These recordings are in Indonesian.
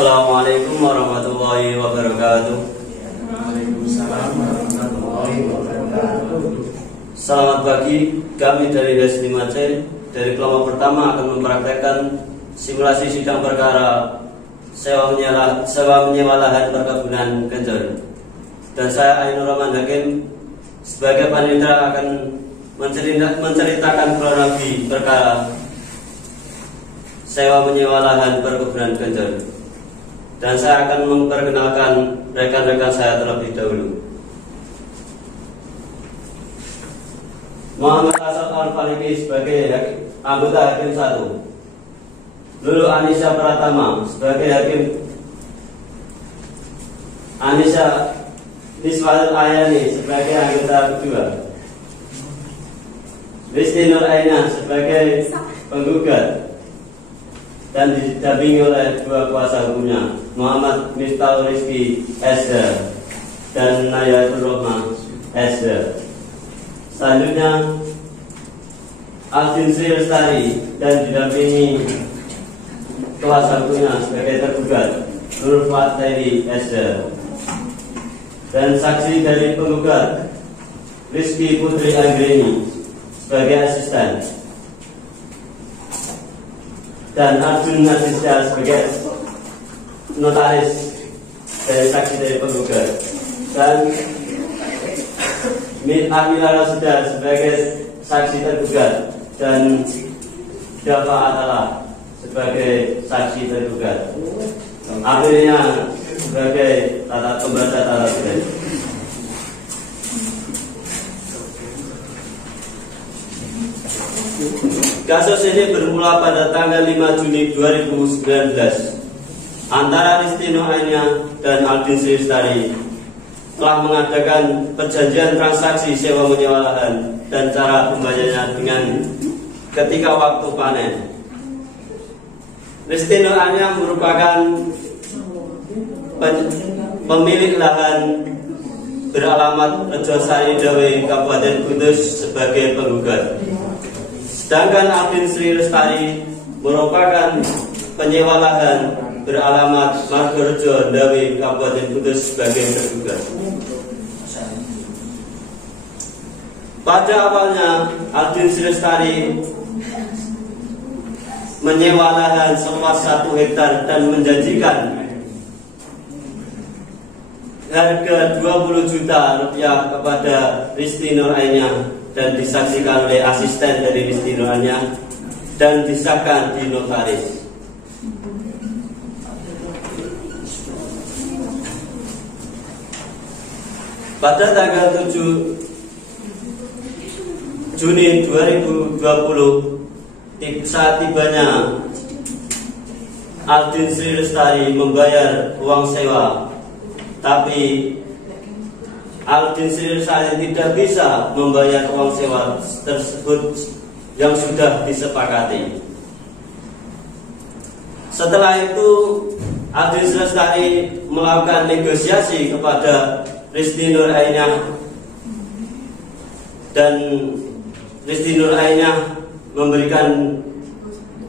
Assalamualaikum warahmatullahi wabarakatuh. Waalaikumsalam warahmatullahi wabarakatuh. Selamat pagi, kami dari S5C dari kelompok pertama akan mempraktekkan simulasi sidang perkara sewa menyewa lahan perkebunan Kencur. Dan saya Ainur Rahman Hakim sebagai panitia akan menceritakan kronologi perkara sewa menyewa lahan perkebunan Kencur. Dan saya akan memperkenalkan rekan-rekan saya terlebih dahulu. Muhammad Asad Al-Faliki sebagai anggota Hakim 1. Lulu Anisha Pratama sebagai Hakim. Anisha Niswal Ayani sebagai anggota 2. Rizky Nur Aina sebagai penggugat dan didampingi oleh dua kuasa hukumnya, Muhammad Miftahul Rizki SH dan Nayatul Rohmah SH. Selanjutnya Aldin Sri Lestari dan didampingi kuasa hukumnya sebagai tergugat, Nur Fateri SH. Dan saksi dari penggugat Rizky Putri Anggreni sebagai asisten, dan Arjun Nazisya sebagai notaris dari saksi dari penggugat, dan Amila Rasuda sebagai saksi tergugat, dan Dafa Atala sebagai saksi tergugat. Akhirnya sebagai pembaca tata tulis. Kasus ini bermula pada tanggal 5 Juni 2019 antara Rizky Nur Aina dan Aldin Sri Lestari telah mengadakan perjanjian transaksi sewa menyewa lahan dan cara pembayarannya dengan ketika waktu panen. Rizky Nur Aina merupakan pemilik lahan beralamat Rejosari Dawe Kabupaten Kudus sebagai penggugat. Sedangkan Aldin Sri Lestari merupakan penyewa lahan beralamat Margorejo Dawe Kabupaten Kudus sebagai tergugat. Pada awalnya Aldin Sri Lestari menyewa lahan seluas 1 hektar dan menjanjikan harga 20 juta rupiah kepada Rizky Nur Aina dan disaksikan oleh asisten dari Rizky Nur Aina dan disahkan di notaris. Pada tanggal 7 Juni 2020 saat tibanya Aldin Sri Lestari membayar uang sewa, tapi Aldin Sri Lestari tidak bisa membayar uang sewa tersebut yang sudah disepakati. Setelah itu Aldin Sri Lestari melakukan negosiasi kepada Rizky Nur Aina, dan Rizky Nur Aina memberikan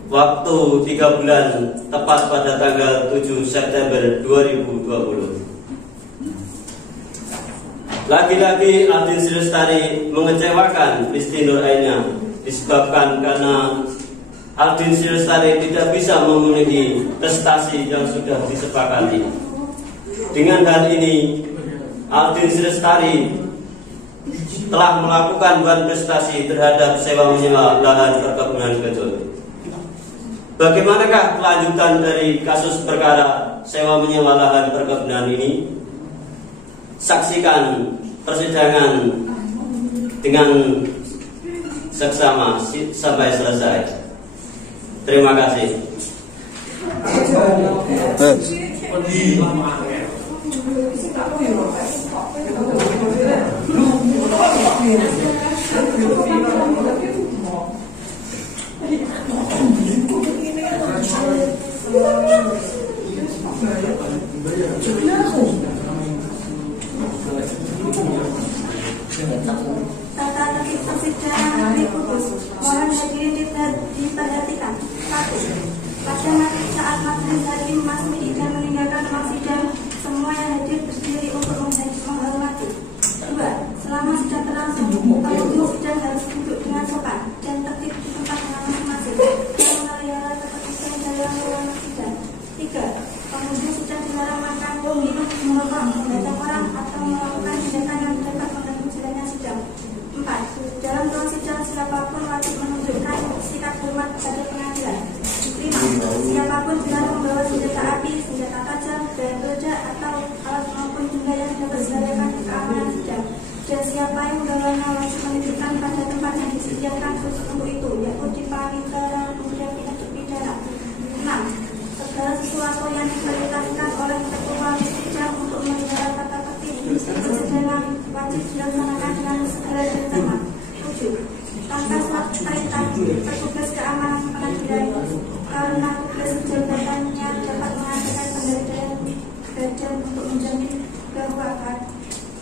waktu 3 bulan tepat pada tanggal 7 September 2020. Lagi-lagi Aldin Sri Lestari mengecewakan Rizky Nur Aina disebabkan karena Aldin Sri Lestari tidak bisa memenuhi prestasi yang sudah disepakati. Dengan hal ini Aldin Sri Lestari telah melakukan prestasi terhadap sewa menyewa lahan perkebunan Kencur. Bagaimanakah kelanjutan dari kasus perkara sewa menyewa lahan perkebunan ini? Saksikan persidangan dengan seksama sampai selesai. Terima kasih. Tata tertib persidangan berikut mohon hadirin diperhatikan. 1. Pada saat majelis hakim memasuki dan meninggalkan ruang sidang, semua yang hadir berdiri untuk menghormati. 2. Selama sidang berlangsung, pengunjung sidang harus duduk dengan sopan dan tertib di tempatnya masing-masing dan memelihara ketertiban dalam ruangan sidang. 3. Pengunjung sidang dilarang makan, minum, merokok, membaca koran atau melakukan tindakan yang dapat mengganggu jalannya sidang. 4. Dalam ruang sidang, siapapun wajib menunjukkan sikap hormat kepada pengadilan. 5. Siapapun dilarang membawa senjata api, senjata tajam, benda peledak atau alat maupun benda yang dapat membahayakan keamanan sidang. Dan siapa yang membawanya wajib menitipkan pada tempat yang disediakan khusus untuk itu, yaitu di panitera kemudian tindak pidana. 6. Segala sesuatu yang diperintahkan oleh ketua sidang untuk memelihara tata tertib persidangan wajib dilaksanakan dengan segera dan cermat. 7. Tanpa surat perintah petugas keamanan pengadilan karena tugas jabatannya dapat mengadakan penggeledahan badan untuk menjamin bahwa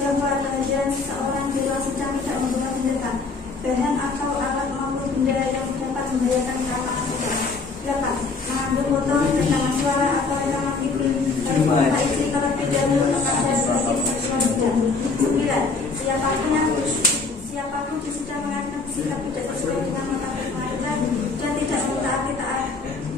kehadiran seseorang di ruang sidang tidak membawa senjata, bahan atau alat maupun benda yang dapat membahayakan keamanan sidang. 8. Mengambil foto, rekaman suara atau rekaman video tanpa izin terlebih dahulu kepada saksi seksual sidang. 9. Siapapun di sidang mengajukan sikap tidak sesuai dengan materi pengadilan dan tidak mentaati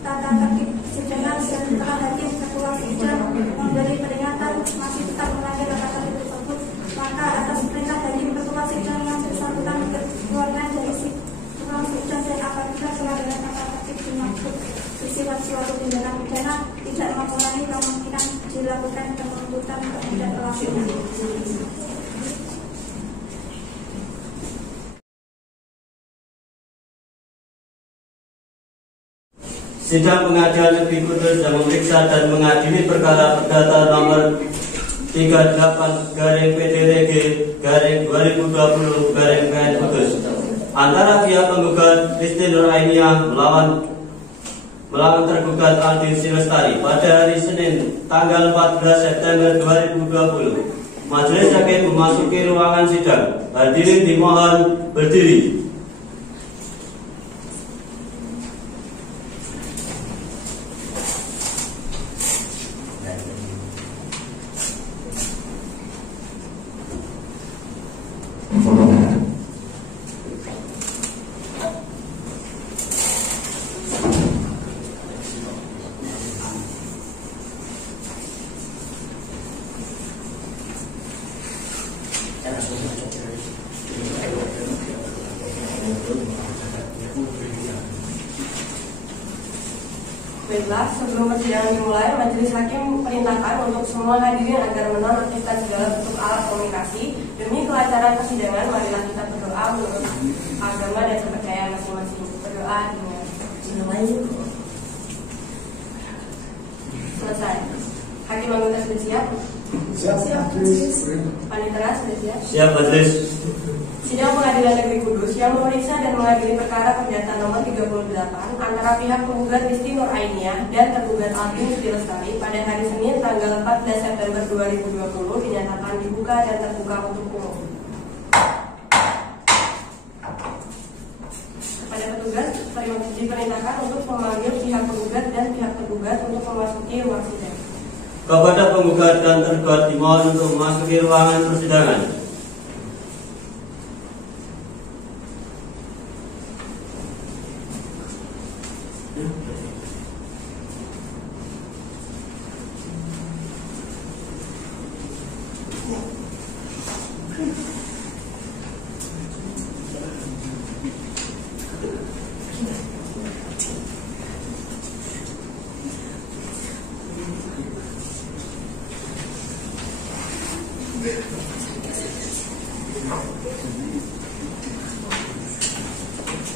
tata tertib persidangan dan setelah hakim ketua sidang memberi peringatan masih tetap melanggar tata tertib tersebut, maka atas perintah hakim ketua sidang yang bersangkutan dikeluarkan dari ruang sidang dan apabila pelanggaran tata tertib dimaksud bersifat suatu tindakan pidana tidak mengurangi kemungkinan dilakukan penuntutan terhadap pelakunya. Sidang Pengadilan Negeri Kudus yang memeriksa dan mengadili perkara perdata nomor 38-PDWG-2020-PN Kudus antara pihak penggugat Risti Nur Ainiyah melawan tergugat Aldin Silestari pada hari Senin tanggal 14 September 2020. Majelis hakim memasuki ruangan sidang. Hadirin dimohon berdiri. Baiklah, sebelum persidangan dimulai, majelis hakim perintahkan untuk semua hadirin agar menonaktifkan segala bentuk alat komunikasi demi kelancaran persidangan. Marilah kita berdoa menurut agama dan kepercayaan masing-masing. Berdoa dengan selesai. Hakim anggota sudah siap? Siap. Panitera sudah siap? Siap, majelis. Sidang Pengadilan Negeri Kudus yang memeriksa dan mengadili perkara perdata nomor 38 antara pihak penggugat Risti Nur Ainiyah dan tergugat Aldin Silestari pada hari Senin tanggal 14 September 2020 dinyatakan dibuka dan terbuka untuk umum. Kepada petugas diperintahkan untuk memanggil pihak penggugat dan pihak tergugat untuk memasuki ruang sidang. Kepada penggugat dan tergugat dimohon untuk memasuki ruangan persidangan.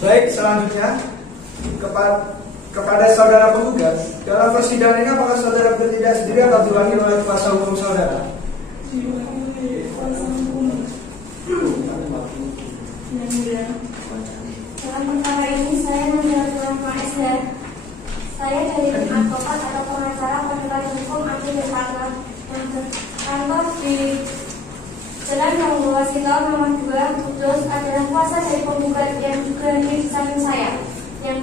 Baik, selanjutnya kepada saudara penggugat, dalam persidangan ini apakah saudara bertindak sendiri atau diwakili oleh kuasa hukum saudara? Dalam perkara ini saya menjawab dengan Pak Esder. Saya dari advokat atau pengacara konsultan hukum Adi Nirvana yang berkantor di Jalan Ranggawa Silau nomor 2 Kudus adalah kuasa dari penggugat yang juga hadir di samping saya yang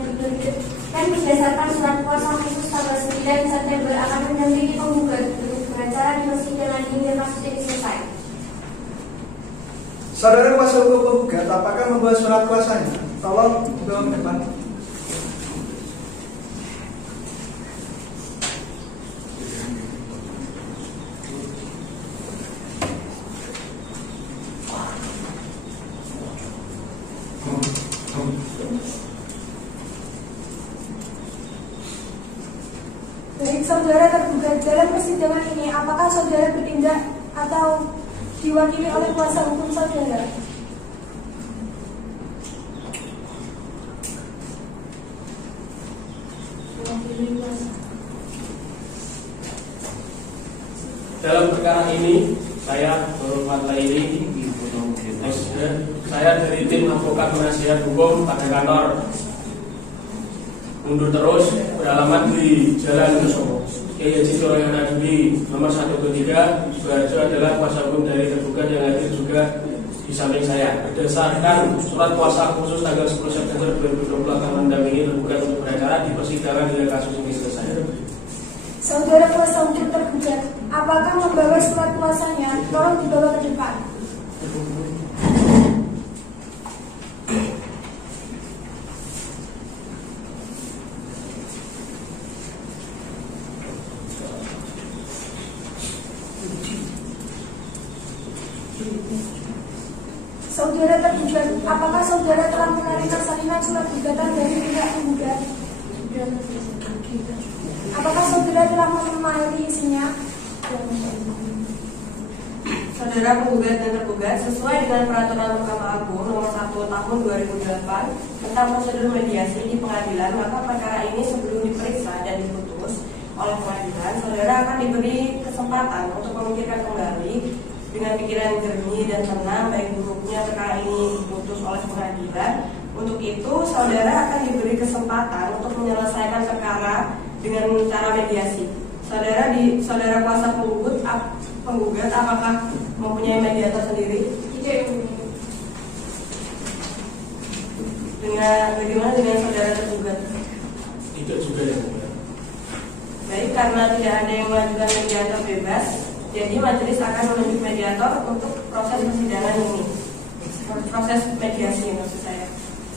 dan berdasarkan surat kuasa khusus tanggal 9 September akan mendampingi penggugat untuk pengacara di persidangan hingga kasus ini selesai. Saudara kuasa hukum penggugat, apakah membawa surat kuasanya? Tolong dibawa ke depan. Baik, saudara tergugat, dalam persidangan ini apakah saudara bertindak atau diwakili oleh kuasa hukum saudara? Dalam perkara ini, saya Nurul Laili, saya dari tim advokat penasihat hukum pada kantor mundur terus beralamat di Jalan Kusumo, Kiai Haji Soroyan Adili nomor 123, Suharjo adalah kuasa hukum dari tergugat yang hadir juga di samping saya. Berdasarkan surat kuasa khusus tanggal 10 September 2020 akan mendampingi tergugat untuk beracara di persidangan hingga kasus ini selesai. Saudara kuasa hukum tergugat, apakah membawa surat kuasanya? Tolong dibawa ke depan. Saudara tergugat, apakah saudara telah menerima salinan surat gugatan dari pihak penggugat? Apakah saudara telah memahami isinya? Saudara penggugat dan tergugat sesuai dengan peraturan Mahkamah Agung nomor 1 tahun 2008 tentang prosedur mediasi di pengadilan, maka perkara ini sebelum diperiksa dan diputus oleh pengadilan, saudara akan diberi kesempatan untuk memikirkan kembali dengan pikiran jernih dan tenang baik buruknya perkara ini diputus oleh pengadilan. Untuk itu, saudara akan diberi kesempatan untuk menyelesaikan perkara dengan cara mediasi. Saudara kuasa penggugat apakah mempunyai mediator sendiri? Tidak. Bagaimana dengan saudara tergugat? Tidak juga ya. Baik, karena tidak ada yang mengajukan mediator bebas, jadi majelis akan menunjuk mediator untuk proses persidangan ini. Proses mediasi maksud saya.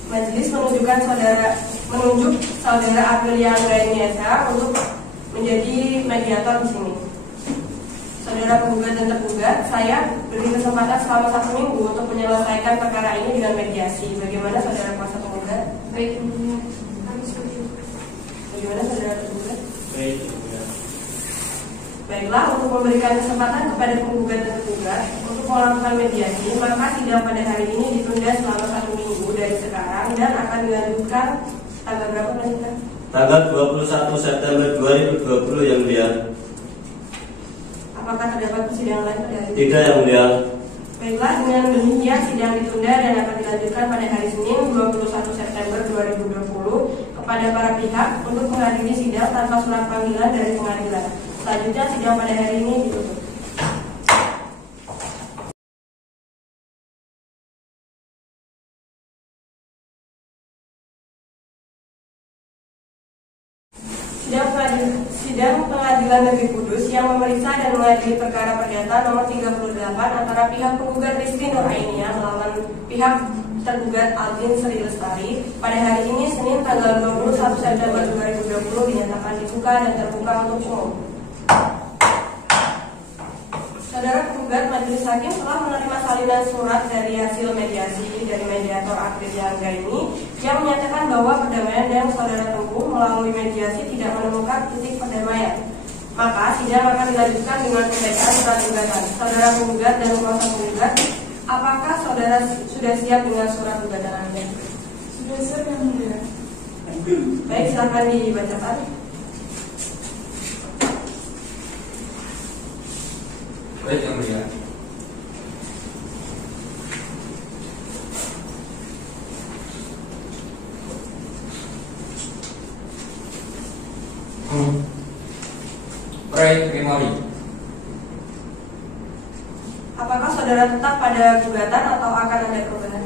Majelis menunjuk saudara Aprilia Anggrainiasa untuk menjadi mediator di sini. Saudara penggugat dan tergugat, saya beri kesempatan selama 1 minggu untuk menyelesaikan perkara ini dengan mediasi. Bagaimana saudara kuasa penggugat? Baik, kami setuju. Bagaimana saudara tergugat? Baik. Baiklah, untuk memberikan kesempatan kepada penggugat dan tergugat untuk melakukan mediasi, maka sidang pada hari ini ditunda selama 1 minggu dari sekarang dan akan dilanjutkan tanggal berapa Pak? Tanggal 21 September 2020 yang mulia. Apakah terdapat persidangan lain pada hari ini? Tidak yang mulia. Baiklah, dengan demikian sidang ditunda dan akan dilanjutkan pada hari Senin 21 September 2020 kepada para pihak untuk menghadiri sidang tanpa surat panggilan dari pengadilan. Selanjutnya sidang pada hari ini ditutup. Sidang Pengadilan Negeri Kudus yang memeriksa dan mengadili perkara perdata nomor 38 antara pihak penggugat Risti Nur Ainia melawan pihak tergugat Aldin Sri Lestari pada hari ini Senin tanggal 21 September 2020 dinyatakan dibuka dan terbuka untuk umum. Saudara penggugat, majelis hakim telah menerima salinan surat dari hasil mediasi dari mediator Aprilia Anggraini yang menyatakan bahwa perdamaian yang saudara tempuh melalui mediasi tidak menemukan titik perdamaian. Maka sidang akan dilanjutkan dengan pembacaan surat gugatan. Saudara penggugat dan kuasa penggugat, apakah saudara sudah siap dengan surat gugatan Anda? Sudah siap yang mulia. Baik, silakan dibacakan. Baik yang mulia. Proyek memori. Apakah saudara tetap pada gugatan atau akan ada perubahan?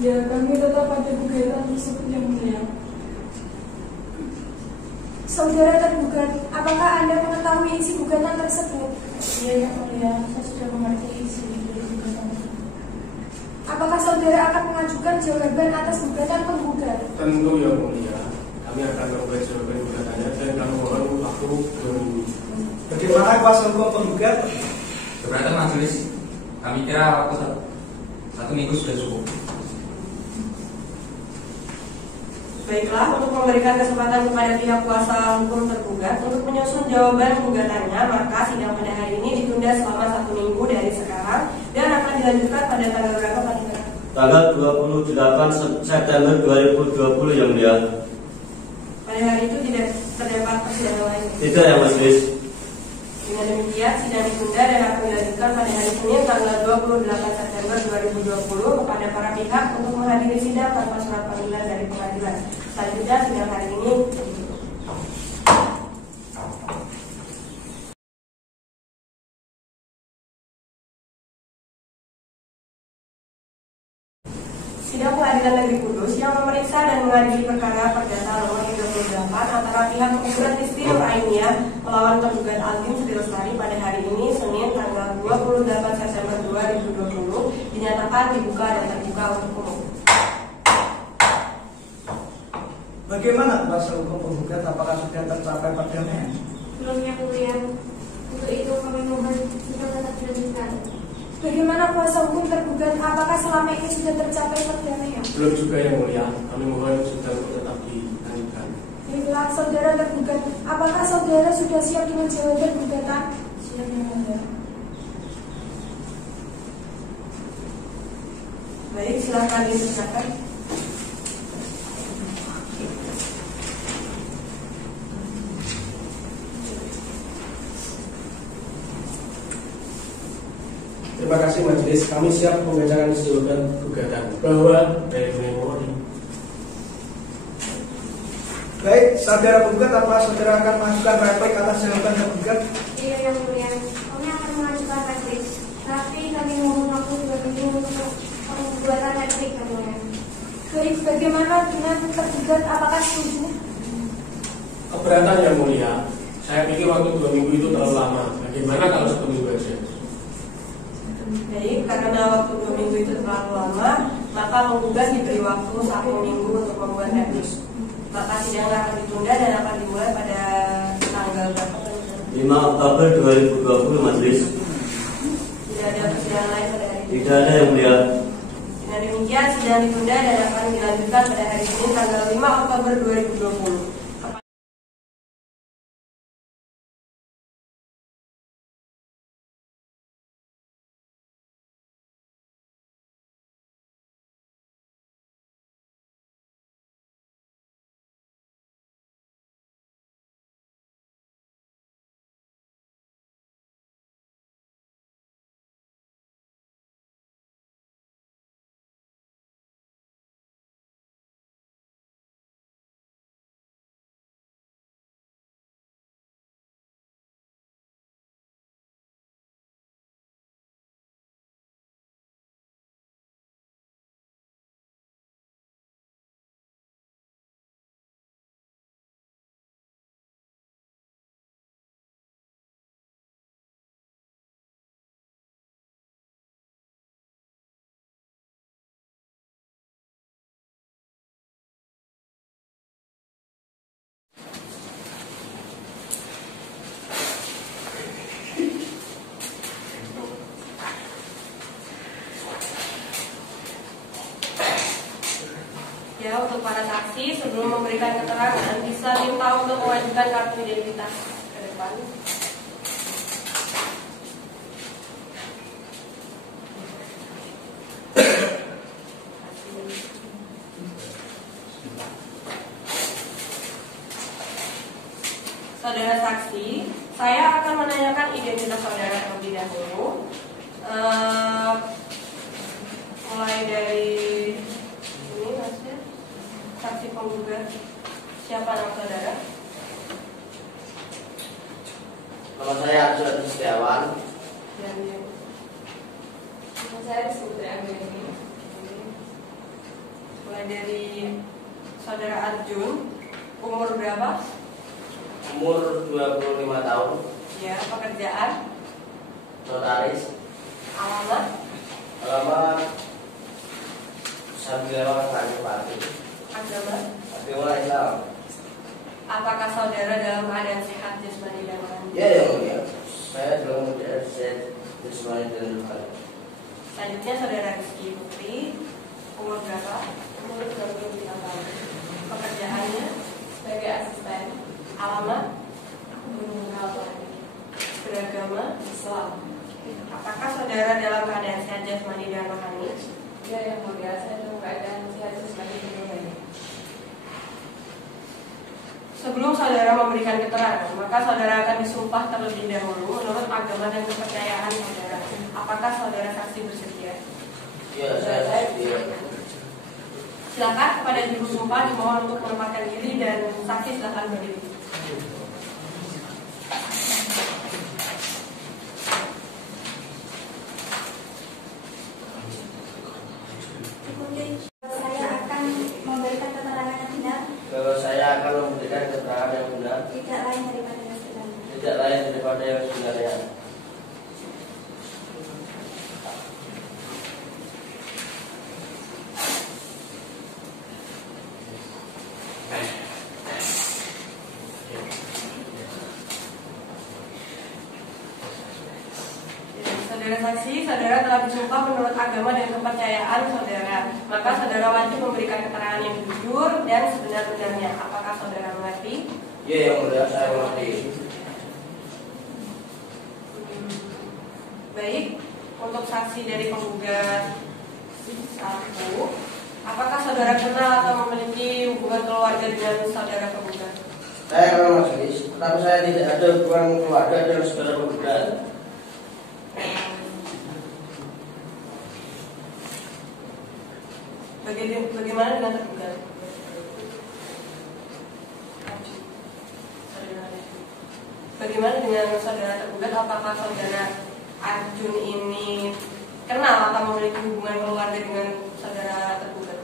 Ya, kami tetap pada gugatan tersebut yang mulia. Saudara tergugat, apakah Anda mengetahui isi gugatan tersebut? Iya, Yang Mulia, saya sudah mengerti isi dari gugatan. Apakah saudara akan mengajukan jawaban atas gugatan penggugat? Tentu Yang Mulia, kami akan membuat jawaban gugatannya dan kami mohon waktu 2 minggu. Bagaimana kuasa hukum penggugat? Keberatan majelis, kami kira waktu 1 minggu sudah cukup. Baiklah, untuk memberikan kesempatan kepada pihak kuasa hukum tergugat untuk menyusun jawaban gugatannya, maka sidang pada hari ini ditunda selama 1 minggu dari sekarang dan akan dilanjutkan pada tanggal berapa Pak Indra? Tanggal 28 September 2020 Yang Mulia. Pada hari itu tidak terdapat persidangan lain. Tidak ya majelis. Dengan demikian, sidang ditunda dan akan dilanjutkan pada hari Senin tanggal 28 September 2020 kepada para pihak untuk menghadiri sidang tanpa surat panggilan dari pengadilan. Selanjutnya, sidang hari ini ditutup. Sidang Pengadilan Negeri Kudus yang memeriksa dan mengadili perkara perdata nomor 38 antara pihak penggugat Risti Nur Ainiyah melawan tergugat Alvin Siti Lestari pada hari ini Senin tanggal 28 September 2020 dinyatakan dibuka dan terbuka untuk umum. Bagaimana kuasa hukum penggugat? Apakah sudah tercapai perdamaian? Belum Yang Mulia. Untuk itu kami mohon sidang tetap dilanjutkan. Bagaimana kuasa hukum tergugat? Apakah selama ini sudah tercapai perdamaian? Belum juga Yang Mulia, kami mohon sidang tetap dilanjutkan. Baiklah, saudara tergugat, apakah saudara sudah siap dengan jawaban gugatan? Siap Yang Mulia. Baik, silakan dibacakan. Terima kasih majelis, kami siap membacakan isi jawaban gugatan bahwa dari memori. Baik, saudara penggugat, apa saudara akan mengajukan replik atas jawaban tergugat? Iya Yang Mulia. Kami akan mengajukan replik, tapi kami mohon waktu 2 minggu untuk pembuatan replik Yang Mulia. Baik, bagaimana dengan tergugat? Apakah setuju? Keberatan Yang Mulia, saya pikir waktu 2 minggu itu terlalu lama. Bagaimana kalau 1 minggu aja? Baik, karena waktu 2 minggu itu terlalu lama, maka penggugat diberi waktu 1 minggu untuk membuat replik. Maka sidang akan ditunda dan akan dimulai pada tanggal berapa? 5 Oktober 2020 majelis. Tidak ada persidangan lain pada hari ini. Tidak ada Yang Mulia. Dengan demikian, sidang ditunda dan akan dilanjutkan pada hari Senin tanggal 5 Oktober 2020. Ya, untuk para saksi sebelum memberikan keterangan bisa minta untuk mengajukan kartu identitas ke depan. Saudara saksi, saya akan menanyakan identitas saudara terlebih dahulu. Mulai dari ini maksudnya saksi penggugat, siapa nama saudara? Nama saya Arjuna Setiawan. Dan Nama saya Putri Anggreni. mulai dari saudara Arjun, umur berapa? umur 25 tahun, Ya, pekerjaan, notaris, alamat, Sabilawan Tanjung agama. agama Islam. Apakah saudara dalam keadaan sehat jasmani dan rohani? Ya yang mulia, saya dalam keadaan sehat jasmani dan rohani. Selanjutnya saudara Rizky Putri, umur berapa? Umur 25 tahun. Pekerjaannya, Sebagai asisten. alamat, Gunung Kalpani. beragama. Islam. Apakah saudara dalam keadaan sehat jasmani dan rohani? Ya yang mulia, saya dalam keadaan sehat jasmani dan rohani. Sebelum saudara memberikan keterangan, maka saudara akan disumpah terlebih dahulu menurut agama dan kepercayaan saudara. Apakah saudara saksi bersedia? Ya saya sedia. Silakan kepada juru sumpah dimohon untuk menempatkan diri dan saksi silakan berdiri. Saya akan memberikan keterangan yang benar, Bahwa saya akan memberikan keterangan yang benar, tidak lain daripada yang sebenarnya. tidak lain daripada yang sebenarnya. Saudara saksi, saudara telah disumpah menurut agama dan kepercayaan saudara. Maka saudara wajib memberikan keterangan yang jujur dan sebenar-benarnya. Apakah saudara mengerti? Ya yang mulia, saya mengerti. Baik, untuk saksi dari penggugat 1, apakah saudara kenal atau memiliki hubungan keluarga dengan saudara penggugat? Saya kenal majelis, tetapi saya tidak ada hubungan keluarga dengan saudara penggugat. Bagaimana dengan tergugat? Bagaimana dengan saudara tergugat? Apakah saudara Arjun ini kenal atau memiliki hubungan keluarga dengan saudara tergugat?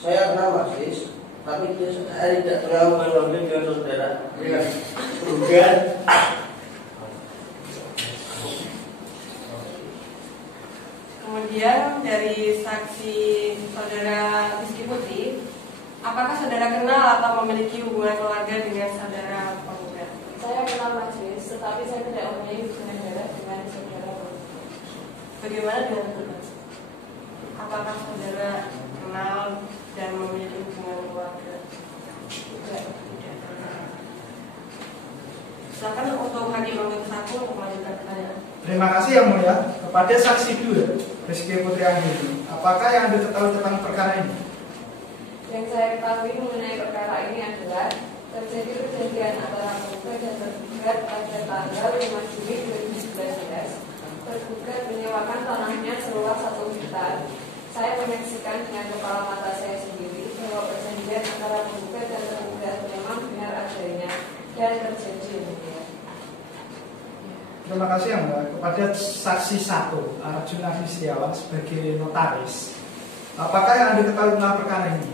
Saya kenal majelis, tapi saya tidak kenal hubungan keluarga dengan saudara penggugat. Kemudian dari saksi saudara Rizky Putri, apakah saudara kenal atau memiliki hubungan keluarga dengan saudara penggugat? Saya kenal majelis, tetapi saya tidak memiliki hubungan darah dengan saudara. Bagaimana dengan penggugat? Apakah saudara kenal dan memiliki hubungan keluarga? Tidak. Silakan untuk hakim untuk 1 untuk melanjutkan pertanyaan. Terima kasih yang mulia. Kepada saksi 2, Rizky Putri Anggi, apakah yang Anda ketahui tentang perkara ini? Yang saya ketahui mengenai perkara ini adalah terjadi perjanjian antara penggugat dan tergugat pada tanggal 5 Juni 2019. Tergugat menyewakan tanahnya seluas 1 hektar. Saya menyaksikan dengan kepala mata saya sendiri bahwa perjanjian antara penggugat dan tergugat memang benar adanya dan terjadi. Terima kasih yang mulia. Kepada saksi 1, Arjun Setiawan sebagai notaris, apakah yang Anda ketahui tentang perkara ini?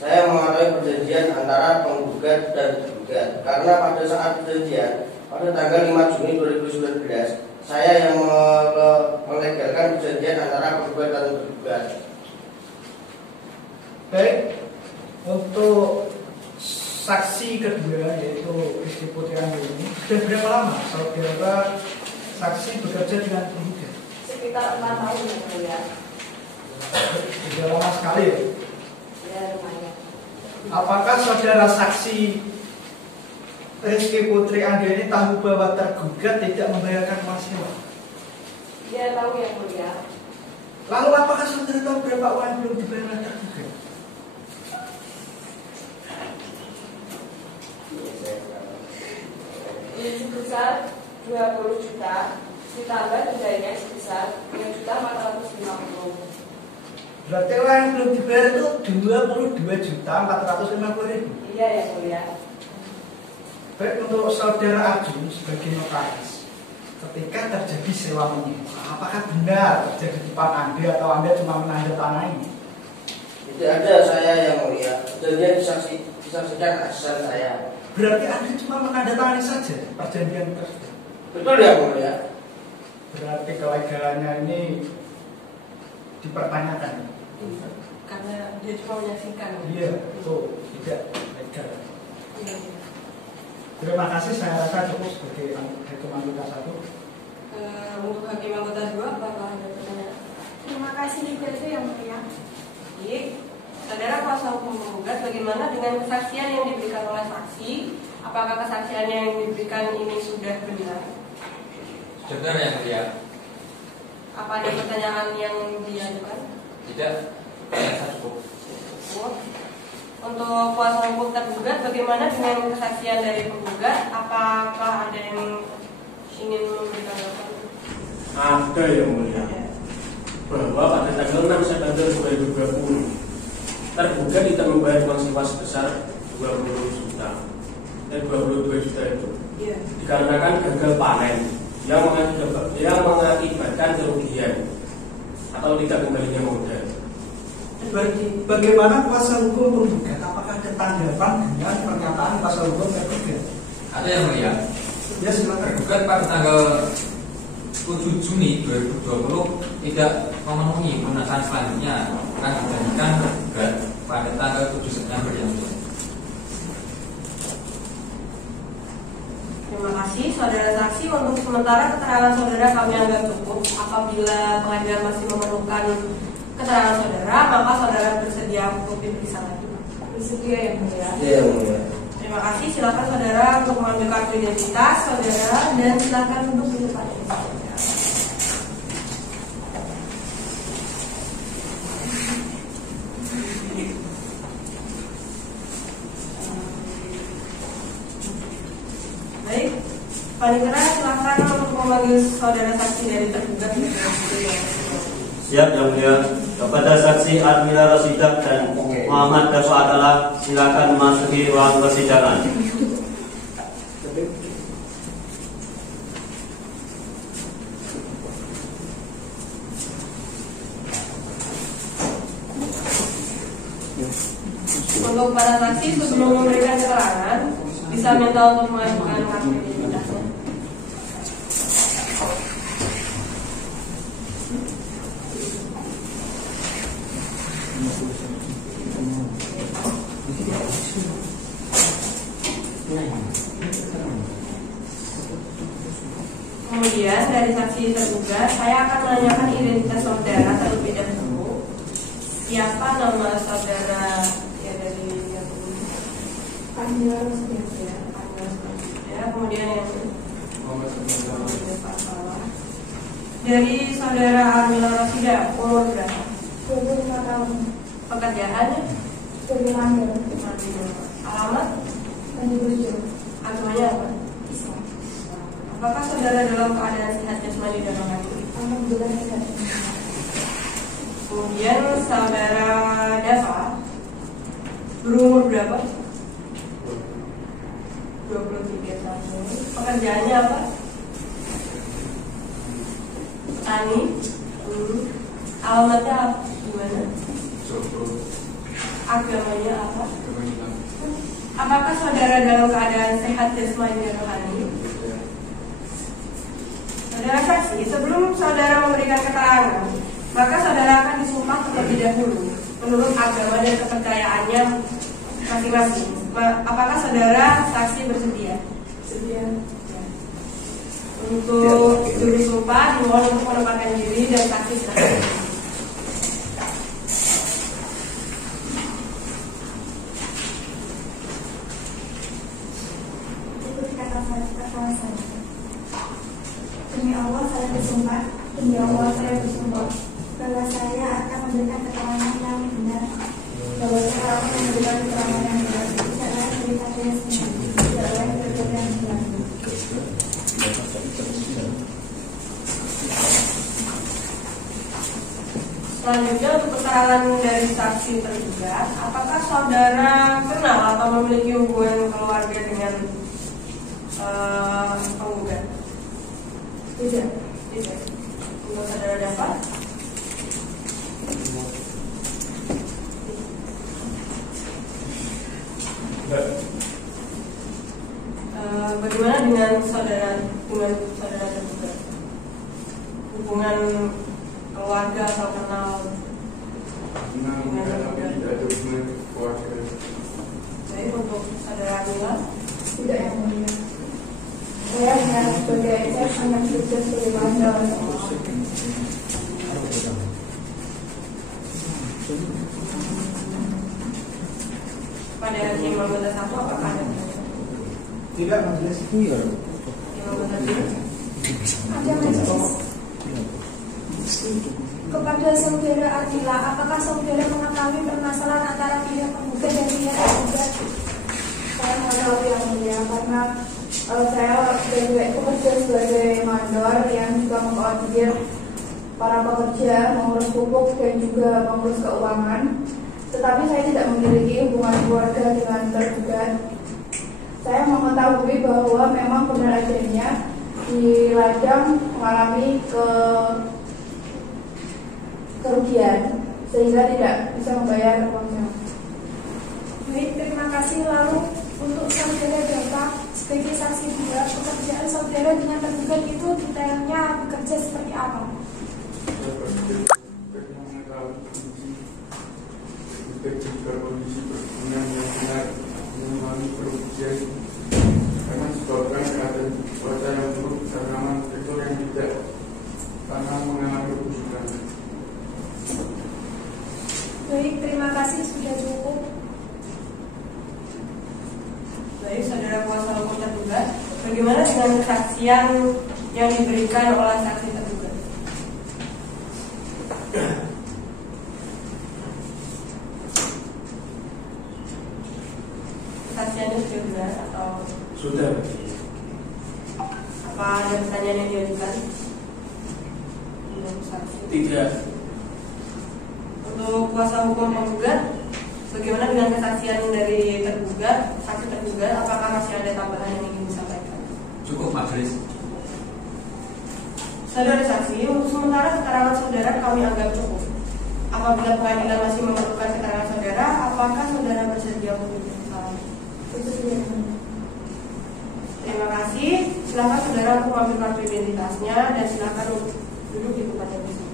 Saya mengetahui perjanjian antara penggugat dan tergugat karena pada saat perjanjian pada tanggal 5 Juni 2019 saya yang melegalkan perjanjian antara penggugat dan tergugat. Baik, untuk saksi kedua yaitu Rizky Putri Anggi ini sudah berapa lama saudara saksi bekerja dengan penggugat? Sekitar 4 tahun yang mulia. Sudah lama sekali ya? Ya lumayan. Apakah saudara saksi Rizky Putri Anggi ini tahu bahwa tergugat tidak membayarkan uang sewa? Dia tahu yang mulia. Lalu apakah saudara tahu berapa uang yang belum dibayar oleh tergugat? Ini sebesar 20 juta ditambah dendanya sebesar 3.450.000. Berarti uang yang belum dibayar itu 22.450.000. Iya yang mulia. Baik, untuk saudara Arjun sebagai notaris, ketika terjadi sewa menyewa, apakah benar terjadi di depan Anda atau Anda cuma menandatangani? Tidak ada, saya yang mulia. Perjanjian disaksikan asisten saya. Berarti Anda cuma menandatangani saja perjanjian tersebut. Betul ya, Bu ya? Berarti kelegalannya ini dipertanyakan. Karena dia cuma menyaksikan. Iya, itu tidak legal. Iya. Terima kasih, saya rasa cukup sebagai hakim anggota 1. Untuk hakim anggota 2, apakah ada pertanyaan? Terima kasih, tidak itu yang mulia. Baik, saudara kuasa hukum penggugat, bagaimana dengan kesaksian yang diberikan oleh saksi? Apakah kesaksian yang diberikan ini sudah benar? Sudah benar yang mulia. Apa ada pertanyaan yang diajukan? Tidak, saya cukup. Untuk kuasa hukum tergugat, bagaimana dengan kesaksian dari penggugat? Apakah ada yang ingin memberikan tanggapan? Ada yang mulia, bahwa pada tanggal 6 September 2020 tergugat tidak membayar uang sewa sebesar 20 juta. 22 juta itu dikarenakan gagal panen yang mengakibatkan kerugian atau tidak kembalinya modal. Bagaimana kuasa hukum penggugat? Apakah ada tanggapan dengan pernyataan kuasa hukum tergugat? Ada yang mulia. Ya, silakan. Tergugat pada tanggal 7 Juni 2020 tidak memenuhi pelunasan selanjutnya akan dijanjikan tergugat pada tanggal 7 September yang lalu. Terima kasih, saudara saksi. Untuk sementara keterangan saudara kami anggap cukup. Apabila pengadilan masih memerlukan keterangan saudara, maka saudara bersedia untuk diperiksa lagi. Bersedia yang mulia. Iya, yang mulia. Terima kasih. Silakan saudara untuk mengambil kartu identitas saudara dan silakan duduk di depan ini. Baik, Panitera silakan untuk memanggil saudara saksi dari tergugat. Siap yang mulia. Kepada saksi Armila Rosidah dan Muhammad Dafa adalah silakan memasuki ruang persidangan. Untuk para saksi sebelum memberikan keterangan bisa minta untuk mengajukan kartu identitasnya. Kemudian dari saksi tergugat, saya akan menanyakan identitas saudara terlebih dahulu. Siapa nama saudara ya dari yang Panggil Rosidah. ya, kemudian yang dari saudara Armila Rosidah, umur berapa? 25 tahun. Pekerjaannya? Sebagai mandor. Alamat? Pendibujo. Agamanya apa? Islam. Apakah saudara dalam keadaan sehat jasmani dan rohani? Alhamdulillah sehat. Kemudian saudara Dafa berumur berapa? 23 tahun. Pekerjaannya apa? Petani. Alamatnya apa? Gimana? Agamanya apa? Apakah saudara dalam keadaan sehat jasmani dan rohani? Saudara saksi, sebelum saudara memberikan keterangan, maka saudara akan disumpah terlebih dahulu menurut agama dan kepercayaannya masing-masing. Apakah saudara saksi bersedia? Bersedia. Untuk juru sumpah dimohon untuk menempatkan diri dan saksi silakan. Ikuti kata saya. Demi Allah saya bersumpah. Demi Allah saya bersumpah bahwa saya akan memberikan keterangan yang benar. Bahwa saya akan memberikan keterangan yang benar. Tidak lain daripada yang benar. Tidak lain daripada yang benar. Selanjutnya untuk keterangan dari saksi tergugat, apakah saudara kenal atau memiliki hubungan keluarga dengan penggugat? Tidak. Tidak. Untuk saudara dapat? Bagaimana dengan saudara tergugat? Hubungan keluarga atau kenal dengan tergugat? Tidak ada hubungan keluarga. Jadi untuk saudara Mila? Tidak, yang mulia. Saya hanya bekerja sebagai mandor. Pada hari anggota 1 apakah ada? Tidak, majelis. Anggota 2? Ada majelis. Kepada saudara Adila, apakah saudara mengetahui permasalahan antara pihak penggugat dan pihak tergugat? Saya mengetahui yang mulia karena saya juga bekerja sebagai mandor yang juga mengkoordinir para pekerja, mengurus pupuk dan juga mengurus keuangan. Tetapi saya tidak memiliki hubungan keluarga dengan tergugat. Saya mengetahui bahwa memang benar adanya di ladang mengalami kerugian sehingga tidak bisa membayar uangnya. Baik, terima kasih. Lalu untuk saudara Delta sebagai saksi juga, pekerjaan saudara dengan tergugat itu detailnya bekerja seperti apa? Juga kondisi perkebunan yang benar mengalami kerugian karena disebabkan keadaan cuaca yang buruk tanaman sektor yang tidak karena mengalami kerugian. Baik, terima kasih, sudah cukup. Baik, saudara kuasa hukum tergugat, bagaimana dengan kesaksian yang diberikan oleh saksi tergugat? Kesaksiannya sudah benar atau Sudah. apa ada pertanyaan yang diajukan? Untuk saksi. Tidak. Untuk kuasa hukum penggugat, bagaimana dengan kesaksian dari tergugat, saksi tergugat, apakah masih ada tambahan yang ingin disampaikan? Cukup majelis. Saudara saksi, untuk sementara keterangan saudara kami anggap cukup. Apabila pengadilan masih memerlukan keterangan saudara, apakah saudara bersedia untuk bersalah? Terima kasih. Silakan saudara untuk mengambil kartu identitasnya dan silakan duduk di tempat yang disediakan.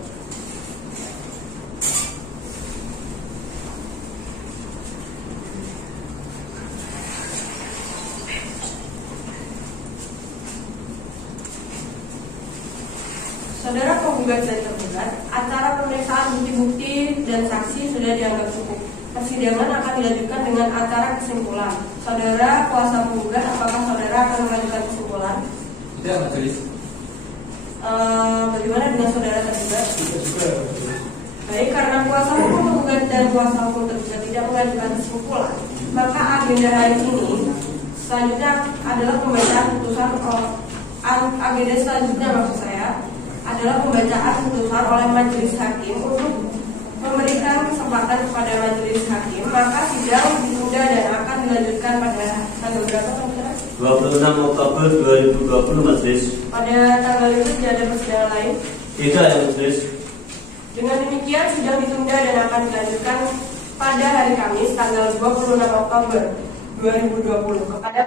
Saudara penggugat dan tergugat, acara pemeriksaan bukti-bukti dan saksi sudah dianggap cukup. Persidangan akan dilanjutkan dengan acara kesimpulan. Saudara kuasa penggugat, apakah saudara akan melanjutkan kesimpulan? Tidak majelis. Bagaimana dengan saudara tergugat? Baik, karena kuasa hukum penggugat dan kuasa hukum tergugat tidak mengajukan kesimpulan, maka agenda hari ini selanjutnya adalah pembacaan putusan. Agenda selanjutnya maksud saya adalah pembacaan putusan oleh majelis hakim untuk memberikan kesempatan kepada majelis hakim, maka sidang ditunda dan akan dilanjutkan pada tanggal berapa, saudara? 26 Oktober 2020 majelis. Pada tanggal itu tidak ada persidangan lain? Tidak ya majelis. Dengan demikian sidang ditunda dan akan dilanjutkan pada hari Kamis tanggal 26 Oktober 2020 kepada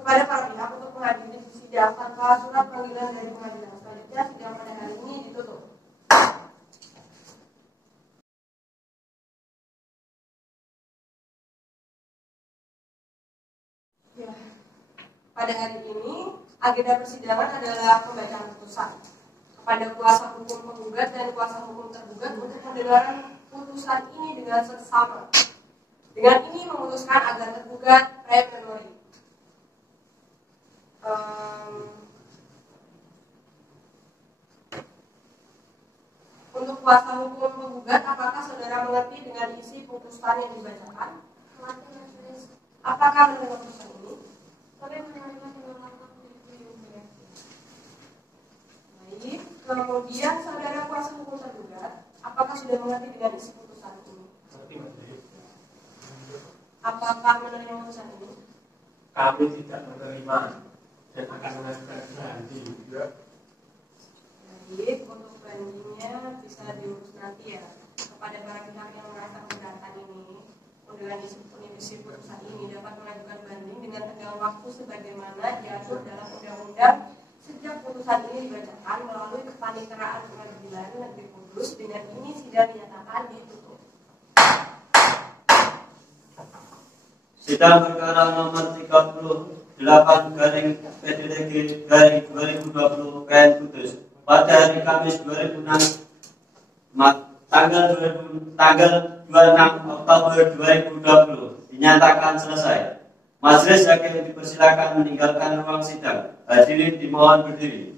para pihak untuk menghadiri sidang tanpa surat panggilan dari pengadilan. Selanjutnya sidang pada hari ini ditutup. Ya. Pada hari ini agenda persidangan adalah pembacaan putusan kepada kuasa hukum penggugat dan kuasa hukum tergugat untuk mendengarkan putusan ini dengan seksama. Dengan ini memutuskan agar tergugat rem non noli. Untuk kuasa hukum penggugat, apakah saudara mengerti dengan isi putusan yang dibacakan? Apakah menerima putusan ini? Baik, kemudian saudara kuasa hukum tergugat, apakah sudah mengerti dengan isi putusan ini? Apakah menerima putusan ini? Kami tidak menerima dan akan mengajukan banding juga. Baik, untuk bandingnya bisa diurus nanti ya kepada para pihak yang merasa keberatan ini. dengan isi putusan ini dapat mengajukan banding dengan tenggang waktu sebagaimana diatur dalam undang-undang sejak putusan ini dibacakan melalui kepanitraan Pengadilan Negeri Kudus. Dengan ini sidang dinyatakan ditutup. Sidang perkara nomor 38/PDTG/2020 PN Kudus pada hari Kamis 2006 tanggal 26 Oktober 2020 dinyatakan selesai. Majelis hakim dipersilakan meninggalkan ruang sidang. Hadirin dimohon berdiri.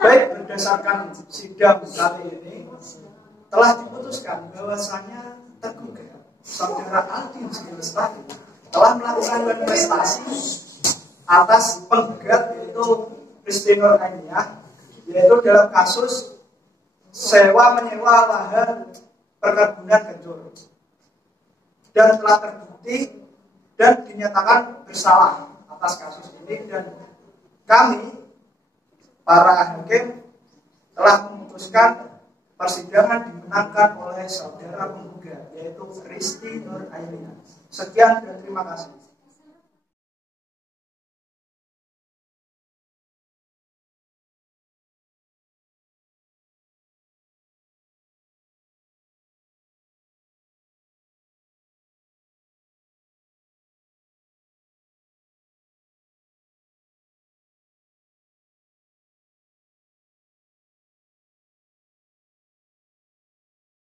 Baik, berdasarkan sidang kali ini telah diputuskan bahwasanya tergugat saudara Aldin Sri Lestari telah melakukan prestasi atas penggugat yaitu Kristi Nur Ainiyah, yaitu dalam kasus sewa menyewa lahan perkebunan Ganjur, dan telah terbukti dan dinyatakan bersalah atas kasus ini, dan kami para hakim telah memutuskan persidangan dimenangkan oleh saudara penggugat yaitu Kristi Nur Ainiyah. Sekian dan terima kasih.